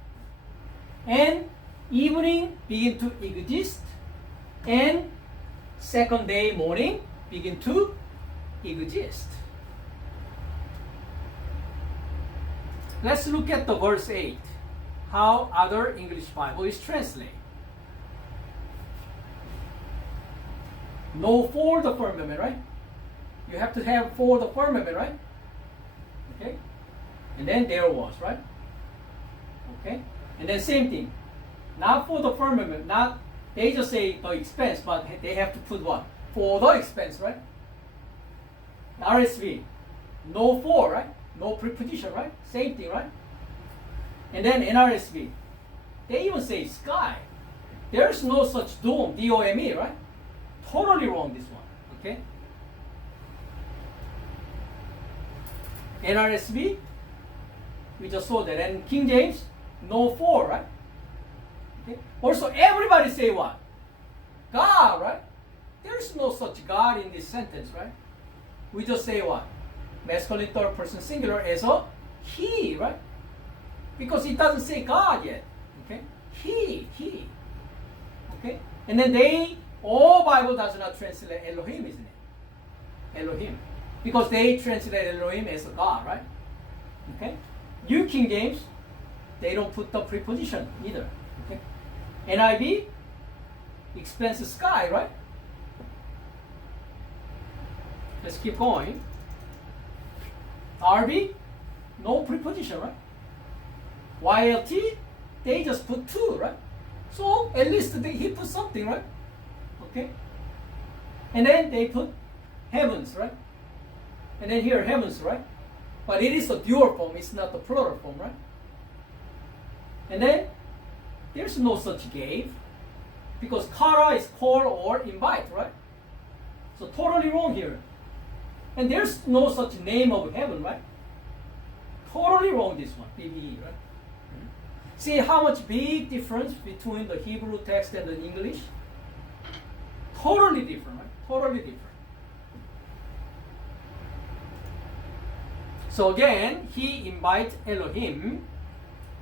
and evening begin to exist, and second day morning begin to exist. Let's look at the verse 8, how other English Bible is translated. No for the firmament, right? You have to have for the firmament, right? Okay? And then there was, right? Okay? And then same thing. Not for the firmament, not, they just say the expense, but they have to put what? For the expense, right? RSV. No for, right? No preposition, right? Same thing, right? And then NRSV. They even say sky. There's no such dome, D-O-M-E, right? Totally wrong, this one. Okay? NRSV, we just saw that. And King James, no for, right? Okay? Also, everybody say what? God, right? There's no such God in this sentence, right? We just say what? Masculine third person singular as a he, right? Because it doesn't say God yet. Okay? He. Okay? And then all Bible does not translate Elohim, isn't it? Elohim. Because they translate Elohim as a God, right? Okay? New King James, they don't put the preposition either. Okay? NIV, expanse sky, right? Let's keep going. RB, no preposition, right? YLT, they just put two, right? So at least he put something, right? Okay? And then they put heavens, right? And then here heavens, right? But it is a dual form, it's not the plural form, right? And then there's no such gave, because kara is call or invite, right? So totally wrong here. And there's no such name of heaven, right? Totally wrong, this one, BBE, right? See how much big difference between the Hebrew text and the English? Totally different, right? Totally different. So again, he invites Elohim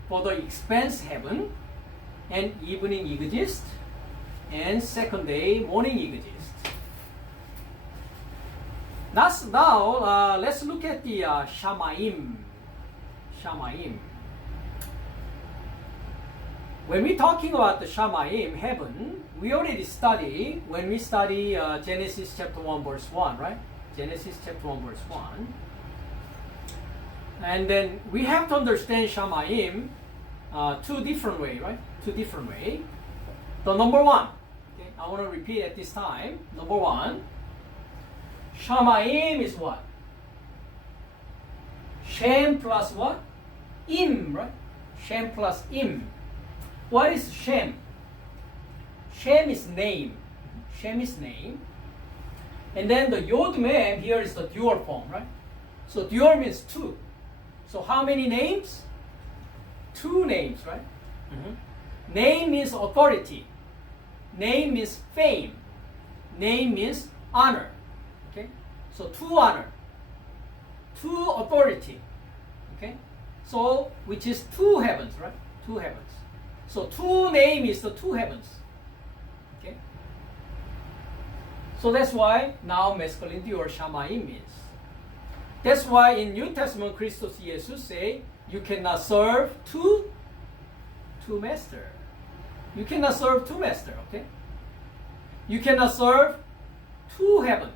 for the expanse heaven, and evening exist, and second day morning exist. Now, let's look at the Shamayim. Shamayim. When we're talking about the Shamayim, heaven, we already study, when we study Genesis chapter 1 verse 1, right? Genesis chapter 1 verse 1. And then we have to understand Shamayim two different ways, right? Two different ways. The number one, okay, I want to repeat at this time. Number one, Shamayim is what? Shem plus what? Im, right? Shem plus Im. What is Shem? Shem is name. Shem is name. And then the Yod Mem here is the dual form, right? So dual means two. So how many names? Two names, right? Mm-hmm. Name means authority. Name means fame. Name means honor. Okay? So two honor. Two authority. Okay? So, which is two heavens, right? Two heavens. So, two name is the two heavens. Okay? So that's why now masculinity or shamayim means. That's why in New Testament, Christos Jesus say, you cannot serve two masters. You cannot serve two masters, okay? You cannot serve two heaven.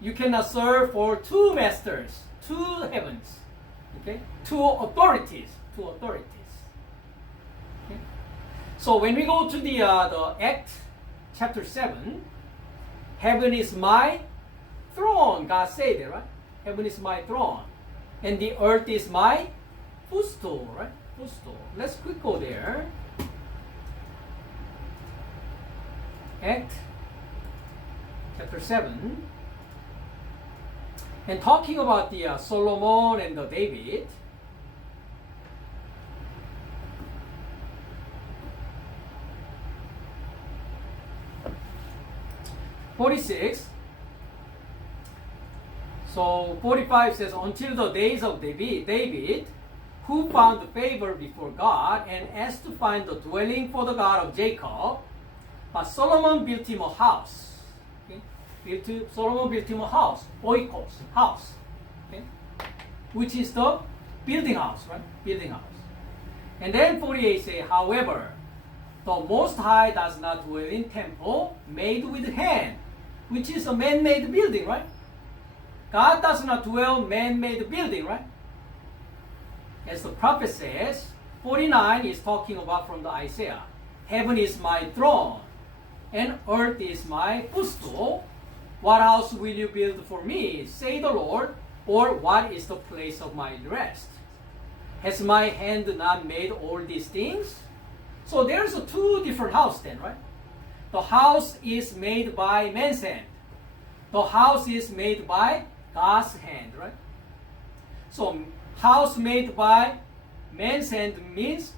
You cannot serve for two masters, two heavens, okay? Two authorities. Okay? So when we go to the Act chapter 7, heaven is my throne. God said it, right? Heaven is my throne. And the earth is my footstool, right? Footstool. Let's quick go there. Act chapter 7. And talking about the Solomon and the David. (46). So 45 says, until the days of David, who found favor before God and asked to find the dwelling for the God of Jacob. But Solomon built him a house. Okay? Solomon built him a house, oikos, house. Okay? Which is the building house, right? Building house. And then 48 say, however, the Most High does not dwell in temple made with hand, which is a man-made building, right? God does not dwell man-made building, right? As the prophet says, 49 is talking about from the Isaiah. Heaven is my throne, and earth is my footstool. What house will you build for me, say the Lord, or what is the place of my rest? Has my hand not made all these things? So there's two different houses then, right? The house is made by man's hand. The house is made by God's hand, right? So house made by man's hand means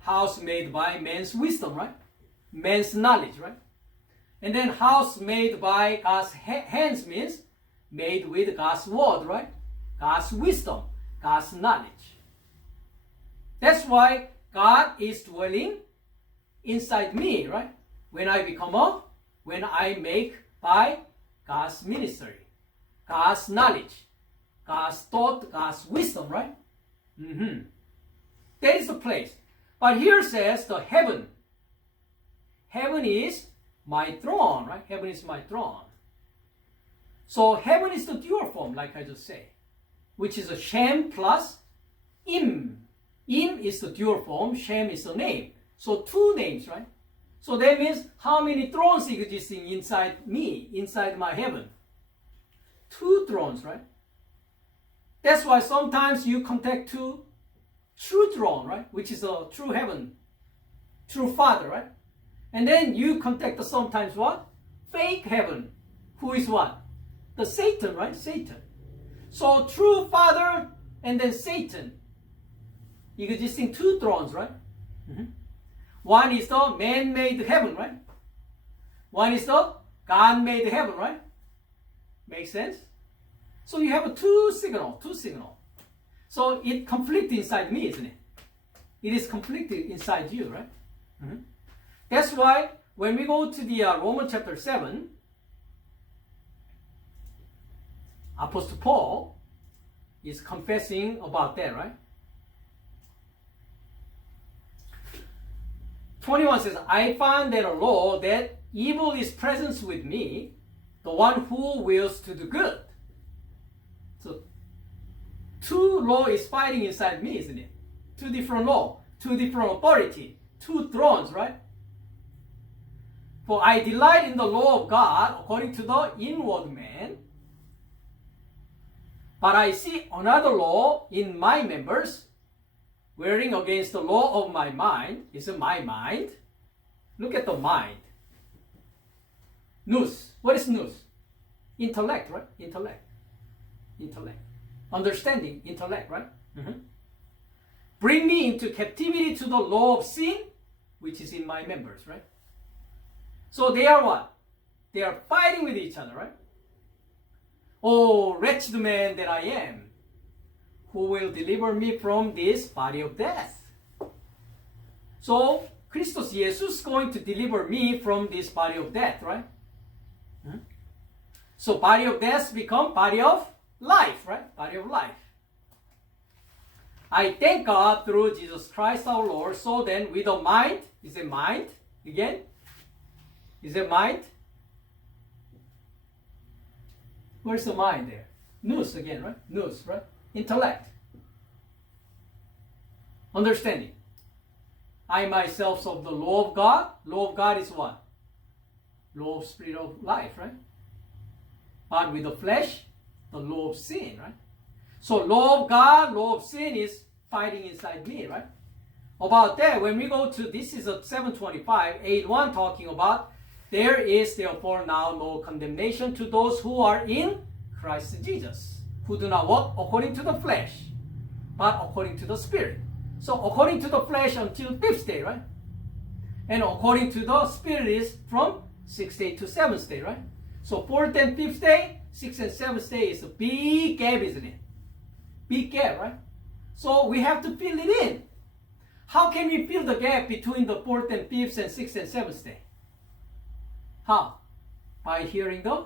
house made by man's wisdom, right? Man's knowledge, right? And then house made by God's hands means made with God's word, right? God's wisdom, God's knowledge. That's why God is dwelling inside me, right? When I make by God's ministry, God's knowledge, God's thought, God's wisdom, right? That is the place. But here says the heaven. Heaven is my throne, right? Heaven is my throne. So heaven is the dual form, like I just said, which is a Shem plus Im. Im is the dual form, Shem is the name. So two names, right? So that means how many thrones existing inside me, inside my heaven? Two thrones, right? That's why sometimes you contact to true throne, right? Which is a true heaven, true Father, right? And then you contact sometimes what? Fake heaven. Who is what? The Satan, right? Satan. So true Father and then Satan. Existing two thrones, right? One is the man-made heaven, right? One is the God-made heaven, right? Make sense? So you have two signal. So it conflicts inside me, isn't it? It is conflicted inside you, right? That's why when we go to the Romans chapter 7, Apostle Paul is confessing about that, right? 21 says, I find that a law that evil is present with me, the one who wills to do good. So, two law is fighting inside me, isn't it? Two different law, two different authority, two thrones, right? For I delight in the law of God according to the inward man, but I see another law in my members, wearing against the law of my mind. Is it my mind? Look at the mind. Nous. What is nous? Intellect, right? Intellect. Understanding, intellect, right? Bring me into captivity to the law of sin, which is in my members, right? So they are what? They are fighting with each other, right? Oh, wretched man that I am. who will deliver me from this body of death. So, Christos Jesus is going to deliver me from this body of death, right? So, body of death become body of life, right? Body of life. I thank God through Jesus Christ our Lord. So then, with a mind, is it mind? Again? Is it mind? Where's the mind there? Nous again, right? Nous, right? Intellect. Understanding. I myself of the law of God. Law of God is what? Law of spirit of life, right? But with the flesh, the law of sin, right? So law of God, law of sin is fighting inside me, right? About that, when we go to, this is a 725, 8:1 talking about, there is therefore now no condemnation to those who are in Christ Jesus, who do not walk according to the flesh, but according to the Spirit. So according to the flesh until 5th day, right? And according to the Spirit is from 6th day to 7th day, right? So 4th and 5th day, 6th and 7th day is a big gap, isn't it? Big gap, right? So we have to fill it in. How can we fill the gap between the 4th and 5th and 6th and 7th day? How? By hearing the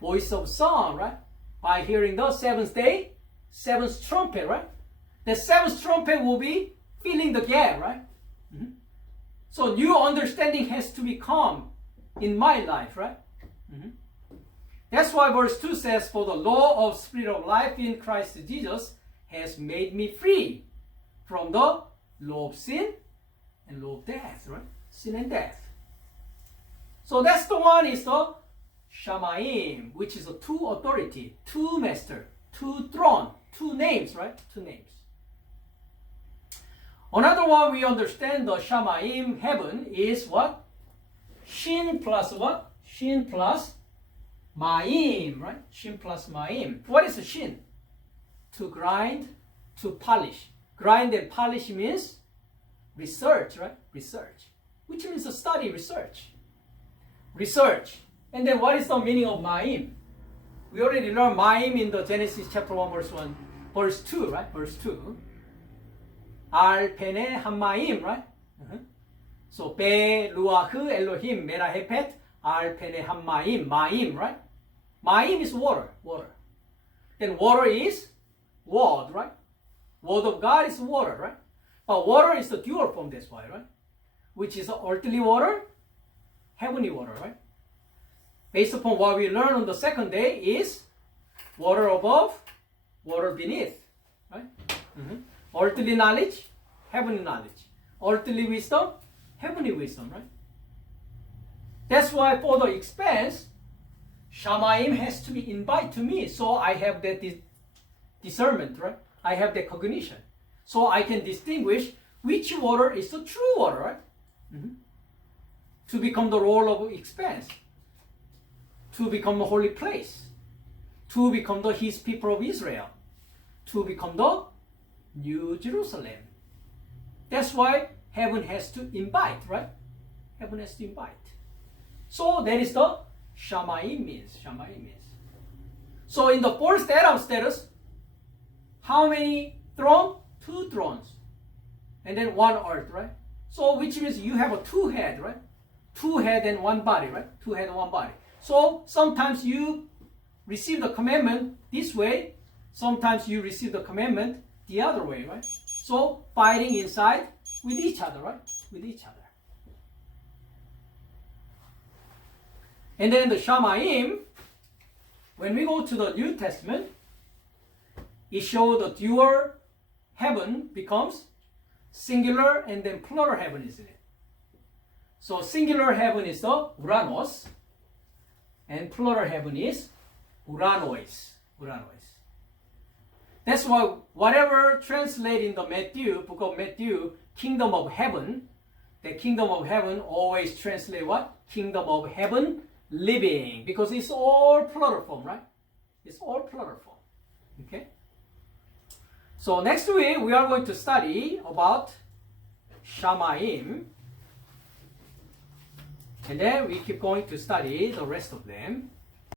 voice of song, right? By hearing the 7th day, 7th trumpet, right? The 7th trumpet will be filling the gap, right? Mm-hmm. So new understanding has to become in my life, right? Mm-hmm. That's why verse 2 says, for the law of spirit of life in Christ Jesus has made me free from the law of sin and law of death, right? Sin and death. So that's the one is the Shamaim, which is a two authority, two master, two throne, two names, right? Two names. Another one we understand the Shamaim heaven is what? Shin plus what? Shin plus Maim, right? Shin plus Maim. What is a Shin? To grind, to polish. Grind and polish means research, right? Research. Which means to study, research. Research. And then what is the meaning of Maim? We already learned Maim in the Genesis chapter 1 verse 1, verse 2, right? Verse 2. Al pene hammaim, right? So pe ruach Elohim merahepet al pene hammaim, maim, right? Maim is water, water. Then water is word, right? Word of God is water, right? But water is the dual form, that's why, right? Which is earthly water, heavenly water, right? Based upon what we learn on the second day is water above, water beneath, right? Earthly knowledge, heavenly knowledge. Earthly wisdom, heavenly wisdom, right? That's why for the expanse, Shamaim has to be invited to me, so I have that discernment, right? I have that cognition. So I can distinguish which water is the true water, right? To become the role of expanse, to become the holy place, to become the his people of Israel, to become the New Jerusalem. That's why heaven has to invite, right? Heaven has to invite. So that is the Shamaim means. Shamaim means. So in the fourth Adam status, how many thrones? 2 thrones. And then 1 earth, right? So which means you have a 2 head, right? 2 head and 1 body, right? 2 head and 1 body. So sometimes you receive the commandment this way, sometimes you receive the commandment the other way, right? So fighting inside with each other, right? With each other. And then the Shamaim, when we go to the New Testament, it shows the dual heaven becomes singular and then plural heaven, isn't it? So singular heaven is the Uranos, and plural heaven is Uranois. Uranois. That's why whatever translated in the Matthew, book of Matthew, kingdom of heaven, the kingdom of heaven always translate what? Kingdom of heaven living, because it's all plural form, right? It's all plural form. Okay? So next week we are going to study about Shamaim, and then we keep going to study the rest of them.